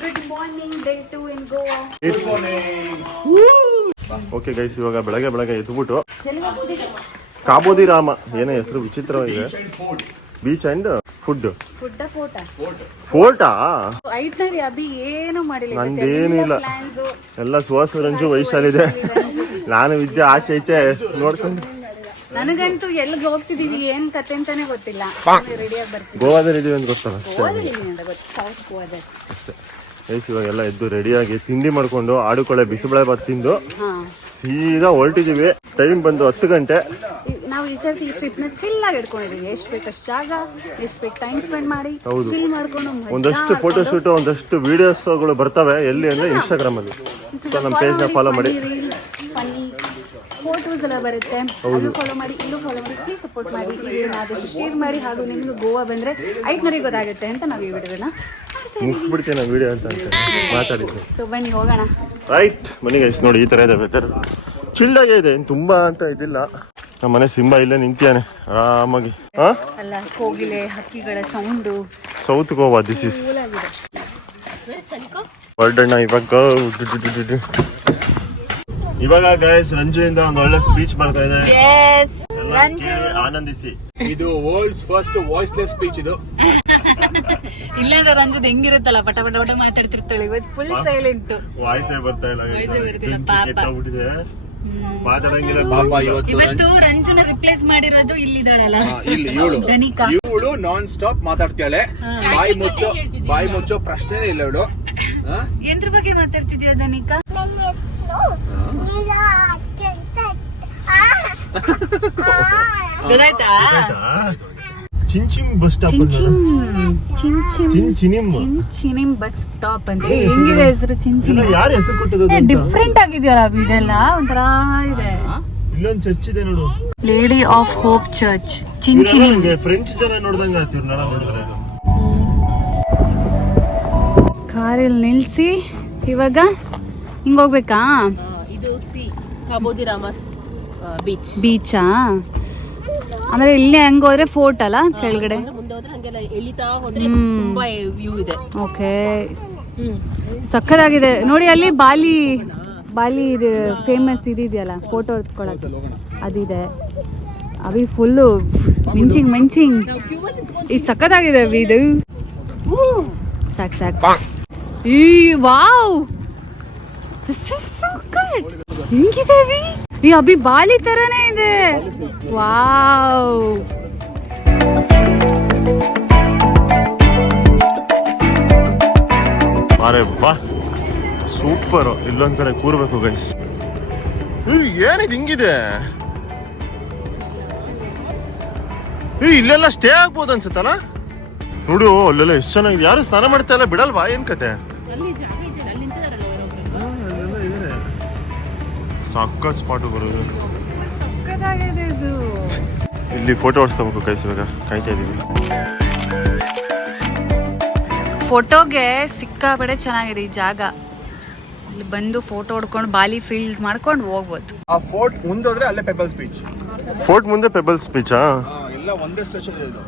Good morning day 2 in Goa. Good morning. Okay guys, ಇವಾಗ ಬೆಳಗ್ಗೆ ಎದ್ಬಿಟ್ಟು ಕಾಬೋದಿ ರಾಮ ಏನೋ ಹೆಸರು ವಿಚಿತ್ರವಾಗಿದೆ. ಬೀಚ್ ಅಂಡ್ ಫುಡ್ ಫೋರ್ಟಾ ಐಟ್ನರಿ ಅಭಿ ಏನು ಮಾಡಿಲ್ಲ. ನಂದೇನಿಲ್ಲ, ಎಲ್ಲ ಸುವಾಸ ರಂಜು ವಯಸ್ಸಲ್ಲಿದೆ. ನಾನು ವಿದ್ಯೆ ಆಚೆ ಈಚೆ ನೋಡ್ಕೊಂಡು ನನಗಂತೂ ಎಲ್ಲಿಗೆ ಹೋಗ್ತಿದೀವಿ ಏನ್ ಕತೆ ಅಂತಾನೆ ಗೊತ್ತಿಲ್ಲ. ರೆಡಿಯಾಗಿ ಬರ್ತೀವಿ. ಗೋವಾದಲ್ಲಿ ಇದೀವಿ ಅಂತ ಗೊತ್ತಲ್ಲ ಅಷ್ಟೇ. ಇವಾಗೆಲ್ಲ ಎದ್ದು ರೆಡಿಯಾಗಿ ತಿಂಡಿ ಮಾಡ್ಕೊಂಡು ಆಡುಕೊಳ್ಳೆ ಬಿಸಿಬೇಳೆ ಬಾತ್ ತಿಂದು ಸೀದಾ ಹೊರಟಿದೀವಿ. ಟೈಮ್ ಬಂದು 10 ಗಂಟೆ. ನಾವು ಈ ಸರ್ತಿ ಈ ಟ್ರಿಪ್ ನ ಚಿಲ್ ಆಗಿ ಇಟ್ಕೊಂಡಿದೀವಿ. ಎಷ್ಟು ಬೇಕಷ್ಟು ಜಾಗ, ಎಷ್ಟು ಬೇಕು ಟೈಮ್ ಸ್ಪೆಂಡ್ ಮಾಡಿ ಚಿಲ್ ಮಾಡ್ಕೊಂಡು ಒಂದಷ್ಟು ಫೋಟೋ ಶೂಟ್, ಒಂದಷ್ಟು ವಿಡಿಯೋಸ್ಗಳು ಬರ್ತವೆ. ಎಲ್ಲಿ ಅಂದ್ರೆ ಇನ್ಸ್ಟಾಗ್ರಾಮ್ ಅಲ್ಲಿ. ನಮ್ಮ ಪೇಜ್ ನ ಫಾಲೋ ಮಾಡಿ. ಫೋಟೋಸ್ ಎಲ್ಲ ಬರುತ್ತೆ, ಅಲ್ಲೂ ಫಾಲೋ ಮಾಡಿ, ಇಲ್ಲೂ ಫಾಲೋ ಮಾಡಿ. ಪ್ಲೀಸ್ ಸಪೋರ್ಟ್ ಮಾಡಿ, ಆದಷ್ಟು ಶೇರ್ ಮಾಡಿ. ಹಾಗೂ ನಿಮ್ಗೆ ಗೋವಾ ಬಂದ್ರೆ ಐಟ್ನರಿ ಗೊತ್ತಾಗುತ್ತೆ ಅಂತ ನಾವು ಈ ವಿಡಿಯೋನ ಮುಗಿಸ್ಬಿಡ್ತೇನೆ ವಿಡಿಯೋ ಅಂತ ಮಾತಾಡಿದ್ವಿ. ಸೊ ಬನ್ನಿ ಹೋಗೋಣ. ರೈಟ್, ಮನೆಗೆ ಎಷ್ಟು ನೋಡಿ ಈ ತರ ಇದೆ ವೆದರ್. ಚಿಲ್ಡಾಗೆ ಇದೆ, ತುಂಬಾ ಅಂತ ಇದಿಲ್ಲ. ನಮ್ಮ ಮನೆ ಸಿಂಬಾ ಇಲ್ಲೇ ನಿಂತಿಯಾನೆ ಆರಾಮಾಗಿ. ಅಲ್ಲ, ಕೋಗಿಲೆ ಹಕ್ಕಿಗಳ sound. South Goa this is. ವರ್ಡಣ್ಣ ಇವಾಗ ಗೈಸ್ ರಂಜುಯಿಂದ ಒಂದು ಒಳ್ಳೆ ಸ್ಪೀಚ್ ಬರ್ತಾ ಇದೆ. ಆನಂದಿಸಿ. ಇದು ವರ್ಲ್ಡ್ಸ್ ಫಸ್ಟ್ ವಾಯ್ಸ್ಲೆಸ್ ಸ್ಪೀಚ್. ಇದು ಇಲ್ಲಾಂದ್ರೆ ರಂಜದ್ ಹೆಂಗಿರುತ್ತಲ್ಲ, ಪಟ ಪಟ ಪಟ ಮಾತಾಡ್ತಿರ್ತಾಳೆ. ಇವತ್ತು ಫುಲ್ ಸೈಲೆಂಟ್, ವಾಯ್ಸೇ ಬರ್ತಾ ಇಲ್ಲ. ಮಾತಾಡಂಗಿಲ್ಲ. ಇವತ್ತು ರಂಜುನ ರಿಪ್ಲೇಸ್ ಮಾಡಿರೋದು ಇಲ್ಲಿದ್ದಾಳಲ್ಲ, ಇವಳು ನಾನ್ ಸ್ಟಾಪ್ ಮಾತಾಡ್ತಾಳೆ. ಬಾಯಿ ಮುಚ್ಚೋ ಪ್ರಶ್ನೆನೇ ಇಲ್ಲ ಇವಳು. ಎಂದ್ರ ಬಗ್ಗೆ ಮಾತಾಡ್ತಿದ್ಯಾ ದನಿಕಾ? ಗೊತ್ತಾಯ್ತಾ? ಚಿಂಚಿಮ್ ಬಸ್ ಸ್ಟಾಪ್. ಚಿಂಚಿಮ್ ಬಸ್ ಸ್ಟಾಪ್ ಅಂತ ಹೆಂಗಿದೆ ಹೆಸರು? ಚಿಂಚಿಮ್ ಯಾರು ಹೆಸರು ಕೊಟ್ಟಿರೋದು? ಡಿಫ್ರೆಂಟ್ ಆಗಿದೆಯಲ್ಲ ಇದೆಲ್ಲ, ಒಂಥರ ಇದೆ. ಇಲ್ಲೊಂದು ಚರ್ಚ್ ಇದೆ ನೋಡು, ಲೇಡಿ ಆಫ್ ಹೋಪ್ ಚರ್ಚ್. ಚಿಂಚಿಮ್ ಫ್ರೆಂಚ್ ಜನ ನೋಡ್ದಂಗ ಆಯ್ತಿವ್ರನ್ನ ನೋಡಿದ್ರೆ. ಕಾರಲ್ಲಿ ನಿಲ್ಸಿ ಇವಾಗ ಹಿಂಗ್ ಹೋಗ್ಬೇಕಾ? ಇದು ಕಾಬೋದಿ ರಾಮಸ್ ಬೀಚಾ? ಆಮೇಲೆ ಇಲ್ಲಿ ಹೆಂಗ್ ಹೋದ್ರೆ ಫೋರ್ಟ್ ಅಲ್ಲ ಕೆಳಗಡೆ. ಮುಂದೆ ಹೋದ್ರೆ ಹಂಗೆಲ್ಲ ಎಳಿತಾ ಹೋದ್ರೆ ತುಂಬಾ ವ್ಯೂ ಇದೆ. ಓಕೆ, ಸಕ್ಕದಾಗಿದೆ ನೋಡಿ. ಅಲ್ಲಿ ಬಾಲಿ ಇದು ಫೇಮಸ್ ಇದೆಯಲ್ಲ ಫೋಟೋ ಹೊತ್ಕೊಳಕ್ಕೆ, ಅದಿದೆ. ಅವಿ ಫುಲ್ಲು ಮಿಂಚಿಂಗ್ ಈ ಸಕ್ಕದಾಗಿದೆ ಅವಿ ಇದು. ಸಾಕು ಈ ವಾವ್, ಹಿಂಗಿದೆ ಅವಿ. ಈ ಅಭಿ ಬಾಲಿ ತರನೇ ಇದೆ. ವಾವ್, ಅರೆ ಬಾ, ಸೂಪರ್. ಇಲ್ಲೊಂದ್ ಕಡೆ ಕೂರ್ಬೇಕು ಗೈಸ್. ಏನಿದೆ ಹಿಂಗಿದೆ? ಇಲ್ಲೆಲ್ಲ ಸ್ಟೇ ಆಗ್ಬೋದು ಅನ್ಸುತ್ತಲ್ಲ. ನೋಡು ಅಲ್ಲೆಲ್ಲ ಎಷ್ಟು ಚೆನ್ನಾಗಿದೆ. ಯಾರು ಸ್ನಾನ ಮಾಡ್ತಾ ಇಲ್ಲ, ಬಿಡಲ್ವಾ? ಏನ್ ಕತೆ? ಸಕ್ಕ ಸ್ಪಾಟು ಬರೋದು. ಇಲ್ಲಿ ಫೋಟೋ ಹೊಡ್ಸ್ಕೋಬೇಕು ಗೈಸ್. ಇವಾಗ ಕಾಯ್ತಾ ಇದೀವಿ. ಫೋಟೋಗೆ ಸಿಕ್ಕಾಪಡೆ ಚೆನ್ನಾಗಿದೆ ಈ ಜಾಗ. ಇಲ್ಲಿ ಬಂದು ಫೋಟೋ ಹೊಡ್ಕೊಂಡು ಬಾಲಿ ಫೀಲ್ಸ್ ಮಾಡ್ಕೊಂಡು ಹೋಗ್ಬೋದು. ಆ ಫೋರ್ಟ್ ಮುಂದೆ ಹೋದ್ರೆ ಅಲ್ಲೇ ಪೆಬಲ್ಸ್ ಬೀಚ್. ಫೋರ್ಟ್ ಮುಂದೆ ಪೆಬಲ್ಸ್ ಬೀಚಾ? ಎಲ್ಲ ಒಂದೇ ಸ್ಟೇಷನ್ ಇದೆ.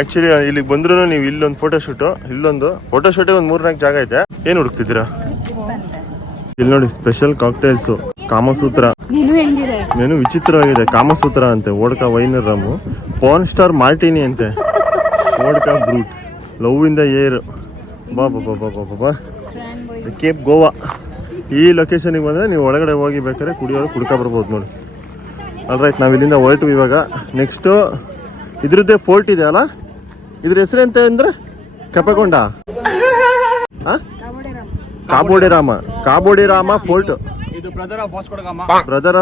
ಆಕ್ಚುಲಿ ಇಲ್ಲಿಗೆ ಬಂದ್ರು ನೀವು ಇಲ್ಲೊಂದು ಫೋಟೋ ಶೂಟ್, ಇಲ್ಲೊಂದು ಫೋಟೋ ಶೂಟ್, ಒಂದು 3-4 ಜಾಗ ಐತೆ. ಏನ್ ಹುಡುಕ್ತಿದ್ದೀರಾ? ಇಲ್ಲಿ ನೋಡಿ, ಸ್ಪೆಷಲ್ ಕಾಕ್ಟೇಲ್ಸ್, ಕಾಮಸೂತ್ರ ಮೆನು ವಿಚಿತ್ರವಾಗಿದೆ. ಕಾಮಸೂತ್ರ ಅಂತೆ, vodka wine rum, porn star martini ಅಂತೆ, vodka brut, love in the air. ಬಾ ಕೇಪ್ ಗೋವಾ. ಈ ಲೊಕೇಶನ್ಗೆ ಬಂದ್ರೆ ನೀವು ಒಳಗಡೆ ಹೋಗಿ ಬೇಕಾದ್ರೆ ಕುಡಿಯೋರು ಕುಡ್ಕೊ ಬರ್ಬೋದು ನೋಡಿ. ಆಲ್ರೈಟ್, ನಾವು ಇಲ್ಲಿಂದ ಹೊರಟು. ಇವಾಗ ನೆಕ್ಸ್ಟು ಇದ್ರದ್ದೇ ಫೋರ್ಟ್ ಇದೆ ಅಲ್ಲ, ಇದ್ರ ಹೆಸರು ಎಂತ ಅಂದ್ರೆ ಕಪ್ಪಗೊಂಡ, ಕಾಬೋಡಿ ರಾಮ ಫೋರ್ಟ್. ಇದು brother of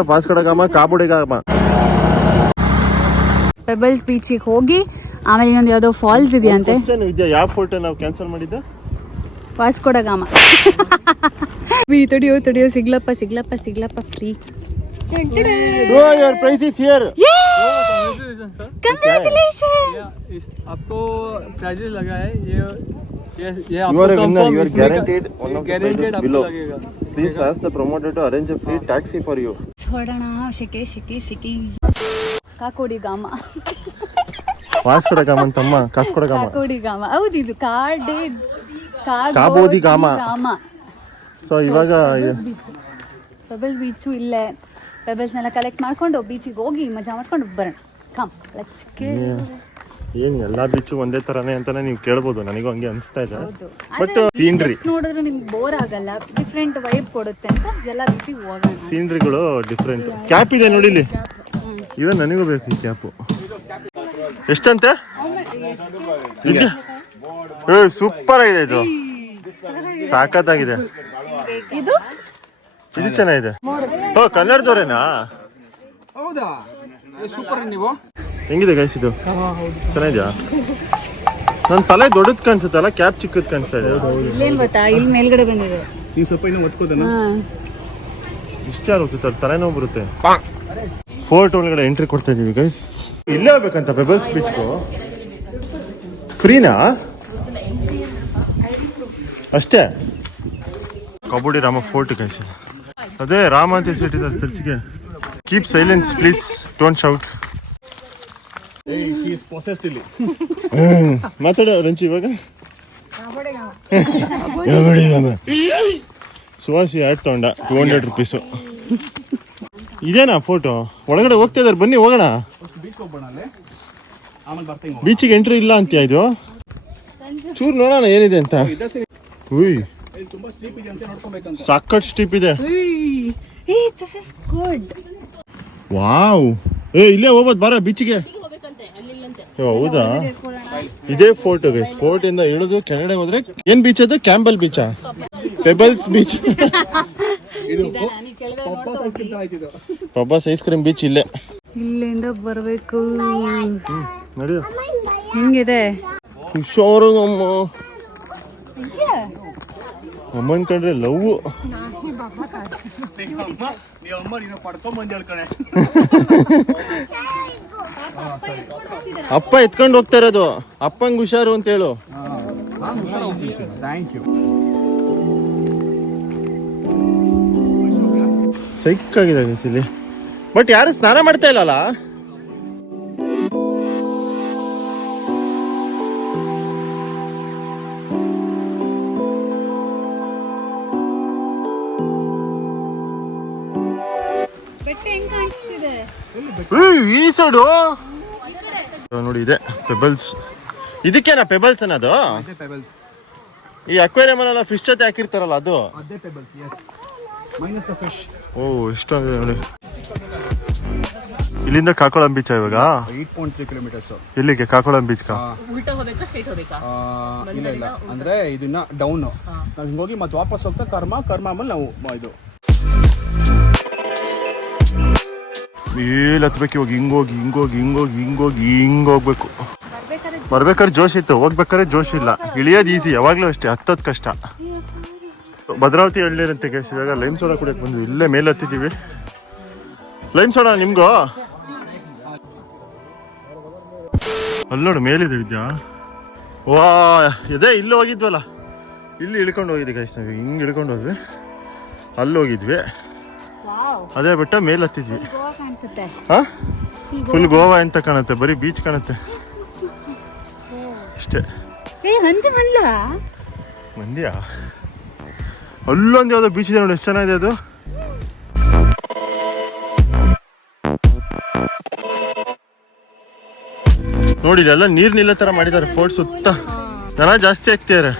Vasco da gamma ಕಾಬೋಡಿ Rama. Pebbles ಬೀಚಿಗೆ ಹೋಗಿ ಆಮೇಲೆ ಇನ್ನೊಂದು ಯಾವ್ದೋ ಫಾಲ್ಸ್ ಇದೆಯಂತೆ. ಯಾವ ಫೋರ್ಟ್ ನಾವು ಕ್ಯಾನ್ಸಲ್ ಮಾಡಿದ್ದೆ? ವಾಸ್ಕೋ ಡ ಗಾಮಾ. ತಡಿಯೋ ಸಿಗ್ಲಪ್ಪ free. Oh, your price is here. Congratulations. आपको प्राइजेस लगा है ये You are a winner. You are guaranteed one of the prizes below. लगेगा. Please ask the promoter to arrange a free taxi for you. ಹೊಡೋಣ. ಶಿಕೆ ಕಾಕೋಡಿ ಗಾಮ. ವಾಸ್ಕೋ ಡ ಗಾಮ ಅಂತಮ್ಮ, ಕಾಸ್ಕೋ ಡ ಗಾಮ. ಕಾಕೋಡಿ ಗಾಮ. ಹೌದು, ಇದು ಕಾಬೋದಿ ಗಾಮ. So ಇವಾಗ ಪೆಬಲ್ಸ್ ಬೀಚು ಇಲ್ಲೇ. ಪೆಬಲ್ಸ್ನೆಲ್ಲ ಕಲೆಕ್ಟ್ ಮಾಡ್ಕೊಂಡು ಬೀಚಿಗೆ ಹೋಗಿ ಮಜಾ ಮಾಡ್ಕೊಂಡು ಬರೋಣ. ಕಮ್ ಲೆಟ್ಸ್ ಏನು ಎಲ್ಲ ಬೀಚು ಒಂದೇ ಥರನೇ ಅಂತಾನೆ ನೀವು ಕೇಳ್ಬೋದು, ನನಗೂ ಹಂಗೆ ಅನಿಸ್ತಾ ಇದೆ. ಹೌದು. ಬಟ್ ಸೀನ್ರಿ ನೋಡಿದ್ರೆ ನಿಮ್ಗೆ ಬೋರ್ ಆಗಲ್ಲ, ಡಿಫ್ರೆಂಟ್ ವೈಬ್ ಕೊಡುತ್ತೆ ಅಂತ ಎಲ್ಲ ಬೀಚಿಗೆ ಹೋಗೋಣ. ಸೀನ್ರಿಗಳು ಡಿಫ್ರೆಂಟ್. ಕ್ಯಾಪ್ ಇದೆ ನೋಡಿ ಇಲ್ಲಿ, ಇವನ್ ನನಗೂ ಬೇಕು ಈ ಕ್ಯಾಪು. ಎಷ್ಟಂತೆ? ಸೂಪರ್ ಆಗಿದೆ ಇದು, ಸಾಕತ್ತಾಗಿದೆ. ಇದು ಚೆನ್ನಾಗಿದೆ. ಓ ಕನ್ನಡದವ್ರೇನಾ? ಹೌದಾ, ಸೂಪರ್. ನೀವು ಹೆಂಗಿದೆ ಗೈಸ್ ಇದು? ಚೆನ್ನಾಗಿದ್ಯಾ? ನನ್ನ ತಲೆ ದೊಡ್ಡದು ಕಾಣಿಸುತ್ತಲ್ಲ, ಕ್ಯಾಪ್ ಚಿಕ್ಕದು ಕಾಣಿಸ್ತಾ ಇದೆ. ಇಲ್ಲೇನ್ ಗೊತ್ತಾ, ಇಲ್ಲಿ ಮೇಲ್ಗಡೆ ಬಂದಿದೆ. ನೀವು ಸ್ವಲ್ಪ ಇನ್ನೂ ಒತ್ಕೋದನ್ನ ಇಷ್ಟ ಯಾರು ಹೋಗ್ತಿರ್ತಾರೆ, ತಲೆನೋವು ಬರುತ್ತೆ. ಫೋರ್ಟ್ ಒಳಗಡೆ ಎಂಟ್ರಿ ಕೊಡ್ತಾ ಇದೀವಿ ಗೈಸ್. ಇಲ್ಲೇ ಹೋಗ್ಬೇಕಂತ ಪೆಬಲ್ಸ್ ಬೀಚ್ಗೂ. ಫ್ರೀನಾ? ಅಷ್ಟೇ. Kabaddi Rama fort guys. ಅದೇ ರಾಮ ಅಂತ ಹೆಸರಿಟ್ಟಿದ್ದಾರೆ ಚರ್ಚ್ಗೆ. Keep silence please, don't shout. ಮಾತಾಡ ರಂಚಿ ಇವಾಗ. ಸುವಾಸಿ ಆಡ್ ತಗೊಂಡ 200 ರೂಪೀಸು. ಇದೇನಾ ಫೋಟೋ? ಒಳಗಡೆ ಹೋಗ್ತಾ ಇದಾರೆ, ಬನ್ನಿ ಹೋಗೋಣ. ಬೀಚಿಗೆ ಎಂಟ್ರಿ ಇಲ್ಲ ಅಂತೀಯ ಇದು? ಚೂರು ನೋಡೋಣ ಏನಿದೆ ಅಂತ. ಸಾಕಷ್ಟು ಸ್ಟೀಪ್ ಇದೆ. ವಾವ್, ಇಲ್ಲೇ ಹೋಗ್ಬೋದು ಬಾರ ಬೀಚಿಗೆ. ಹೌದಾ, ಇದೇ ಫೋರ್ಟ್ ಗೈಸ್. ಫೋರ್ಟ್ ಇಂದ ಇಳಿದು ಕೆಳಗಡೆ ಹೋದ್ರೆ ಏನ್ ಬೀಚ್ ಅದು? ಕ್ಯಾಂಬಲ್ ಬೀಚಾ? Pebbles beach. Pabbas ice cream beach ಇಲ್ಲೇ. ಇಲ್ಲಿಂದ ಬರ್ಬೇಕು. ನೋಡಿ ಹೆಂಗಿದೆ? ಹುಷಾರು ಅಮ್ಮನ್ ಕಂಡ್ರೆ ಲವ್. ಅಪ್ಪ ಎತ್ಕೊಂಡು ಹೋಗ್ತಾ ಇರೋದು, ಅಪ್ಪಂಗ್ ಹುಷಾರು ಅಂತ ಹೇಳು. ಸೈಕಾಗಿದೆ ಇಲ್ಲಿ. ಬಟ್ ಯಾರು ಸ್ನಾನ ಮಾಡ್ತಾ ಇಲ್ಲಲ್ಲ? ಈ ಸೈಡು ನೋಡಿ ಇದೆ ಪೆಬಲ್ಸ್. ಇದಕ್ಕೇನಾ ಪೆಬಲ್ಸ್ ಅನ್ನೋದು? ಈ ಅಕ್ವೇರಿಯಂ ಅಲ್ಲ ಫಿಶ್ ಜೊತೆ ಹಾಕಿರ್ತಾರಲ್ಲ ಅದು? ಓ ಎಷ್ಟೊಂದಿದೆ ನೋಡಿ. ಇಲ್ಲಿಂದ ಕಾಕೋಳಂ ಬೀಚ್ ಇವಾಗ 8.3 ಕಿಲೋಮೀಟರ್ಸ್. ಇಲ್ಲಿಗೆ ಕಾಕೋಳಂ ಬೀಚ್ ಉಲ್ಟಾ ಹೋಗ್ಬೇಕಾ ಸ್ಟ್ರೈಟ್ ಹೋಗ್ಬೇಕಾ? ಇಲ್ಲ ಅಂದ್ರೆ ಇದನ್ನ ಡೌನ್ ನಾವು ಹಿಂಗೋಗಿ ಮತ್ತೆ ವಾಪಸ್ ಹೋಗ್ತಾ ಕರ್ಮ ಆಮೇಲೆ ನಾವು ಇದು ಏಲ್ ಹತ್ಬೇಕು. ಇವಾಗ ಹಿಂಗೋಗ್ಬೇಕು. ಬರ್ಬೇಕಾದ್ರೆ ಜೋಶ್ ಇತ್ತು, ಹೋಗ್ಬೇಕಾದ್ರೆ ಜೋಶ್ ಇಲ್ಲ. ಇಳಿಯೋದು ಈಸಿ, ಯಾವಾಗ್ಲೂ ಅಷ್ಟೇ, ಹತ್ತದ್ ಕಷ್ಟ. ಭದ್ರಾವತಿ ಎಳ್ನೀರಂತೆ ಗೈಸ್. ಇವಾಗ ಲೈಮ್ ಸೋಡಾ ಕುಡಿಯಕ್ಕೆ ಬಂದ್ವಿ. ಇಲ್ಲೇ ಮೇಲೆ ಹತ್ತಿದ್ದೀವಿ. Lime soda ನಿಮ್ಗೋ? ಅಲ್ಲಿ ನೋಡು ಮೇಲಿದೆ ವಿದ್ಯಾ. ವಾ ಇದೇ ಇಲ್ಲಿ ಹೋಗಿದ್ವಲ್ಲ, ಇಲ್ಲಿ ಇಳ್ಕೊಂಡು ಹೋಗಿದ್ವಿ ಗೈಸ್. ನಾವು ಹಿಂಗೆ ಇಳ್ಕೊಂಡು ಹೋದ್ವಿ, ಅಲ್ಲಿ ಹೋಗಿದ್ವಿ. ಅದೇ ಬೆಟ್ಟ ಮೇಲೆ ಹತ್ತಿದ್ವಿ. ಹಾ, ಫುಲ್ ಗೋವಾ ಅಂತ ಕಾಣುತ್ತೆ, ಬರೀ ಬೀಚ್ ಕಾಣುತ್ತೆ ಅಷ್ಟೇ. ಮಂದ್ಯಾ ಅಲ್ಲೊಂದು ಯಾವ್ದೋ ಬೀಚ್ ಇದೆ ನೋಡಿ, ಎಷ್ಟು ಚೆನ್ನಾಗಿದೆ ಅದು. ನೋಡಿ ಎಲ್ಲ ನೀರ್ ನಿಲ್ಲ ತರ ಮಾಡಿದ್ದಾರೆ. ಫೋರ್ಟ್ ಸುತ್ತ ಜನ ಜಾಸ್ತಿ ಆಗ್ತಿದ್ದಾರೆ.